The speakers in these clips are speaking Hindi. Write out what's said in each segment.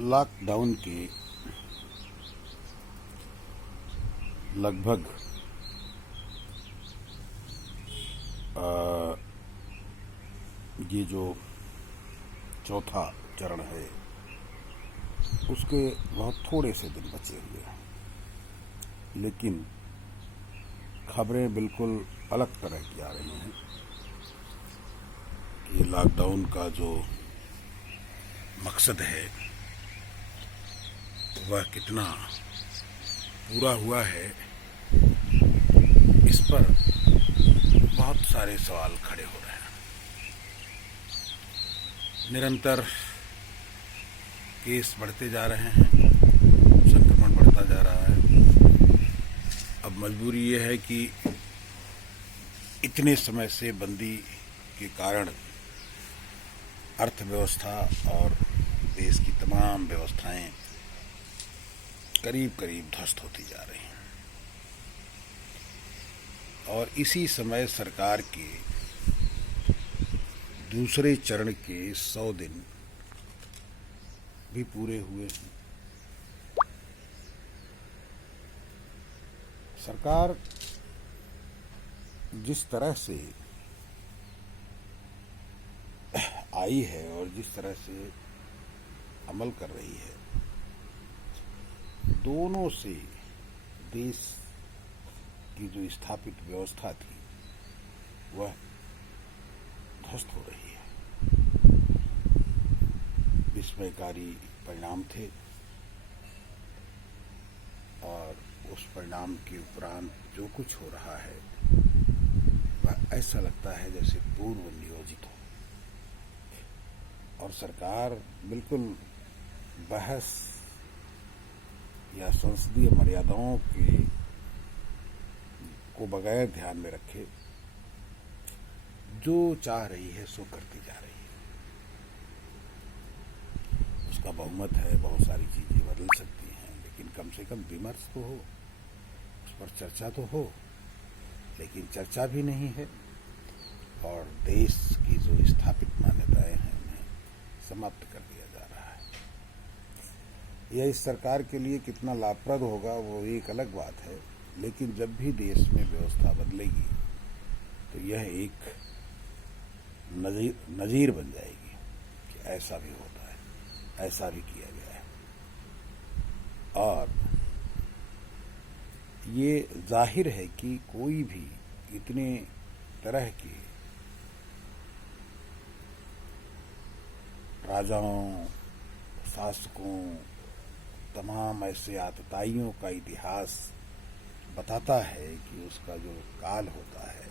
लॉकडाउन के लगभग ये जो चौथा चरण है उसके बहुत थोड़े से दिन बचे हुए हैं, लेकिन खबरें बिल्कुल अलग तरह की आ रही हैं कि लॉकडाउन का जो मकसद है वह कितना पूरा हुआ है, इस पर बहुत सारे सवाल खड़े हो रहे हैं। निरंतर केस बढ़ते जा रहे हैं, संक्रमण बढ़ता जा रहा है। अब मजबूरी ये है कि इतने समय से बंदी के कारण अर्थव्यवस्था और देश की तमाम व्यवस्थाएं करीब करीब ध्वस्त होती जा रही हैं, और इसी समय सरकार के दूसरे चरण के 100 दिन भी पूरे हुए हैं। सरकार जिस तरह से आई है और जिस तरह से अमल कर रही है, दोनों से देश की जो स्थापित व्यवस्था थी वह ध्वस्त हो रही है। विस्मयकारी परिणाम थे, और उस परिणाम के उपरांत जो कुछ हो रहा है वह ऐसा लगता है जैसे पूर्व नियोजित हो, और सरकार बिल्कुल बहस या संसदीय मर्यादाओं को बगैर ध्यान में रखे जो चाह रही है सो करती जा रही है। उसका बहुमत है, बहुत सारी चीजें बदल सकती हैं, लेकिन कम से कम विमर्श तो हो, उस पर चर्चा तो हो, लेकिन चर्चा भी नहीं है, और देश की जो स्थापित मान्यताएं हैं उन्हें समाप्त कर दिया जा रहा है। यह इस सरकार के लिए कितना लाभप्रद होगा वो एक अलग बात है, लेकिन जब भी देश में व्यवस्था बदलेगी तो यह एक नजीर बन जाएगी कि ऐसा भी होता है, ऐसा भी किया गया है। और ये जाहिर है कि कोई भी इतने तरह के राजाओं, शासकों, तमाम ऐसे आतताइयों का इतिहास बताता है कि उसका जो काल होता है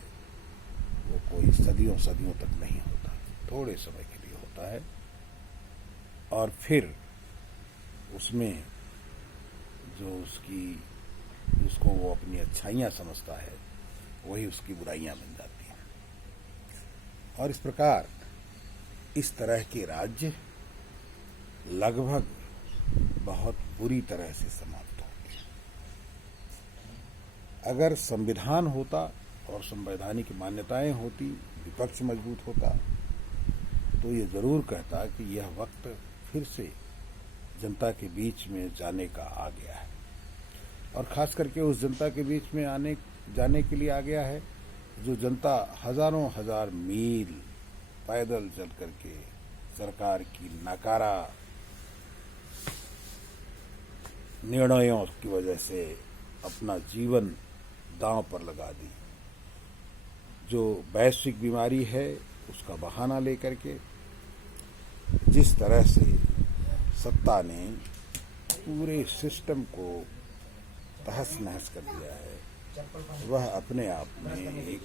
वो कोई सदियों सदियों तक नहीं होता, थोड़े समय के लिए होता है, और फिर उसमें जो जिसको वो अपनी अच्छाइयाँ समझता है वही उसकी बुराइयाँ बन जाती हैं। और इस प्रकार इस तरह के राज्य लगभग बहुत बुरी तरह से समाप्त होते हैं। अगर संविधान होता और संवैधानिक मान्यताएं होती, विपक्ष मजबूत होता, तो ये जरूर कहता कि यह वक्त फिर से जनता के बीच में जाने का आ गया है, और खास करके उस जनता के बीच में जाने के लिए आ गया है जो जनता हजारों हजार मील पैदल चल करके सरकार की नाकारा निर्णयों की वजह से अपना जीवन दांव पर लगा दी, जो वैश्विक बीमारी है उसका बहाना लेकर के जिस तरह से सत्ता ने पूरे सिस्टम को तहस नहस कर दिया है, वह अपने आप में एक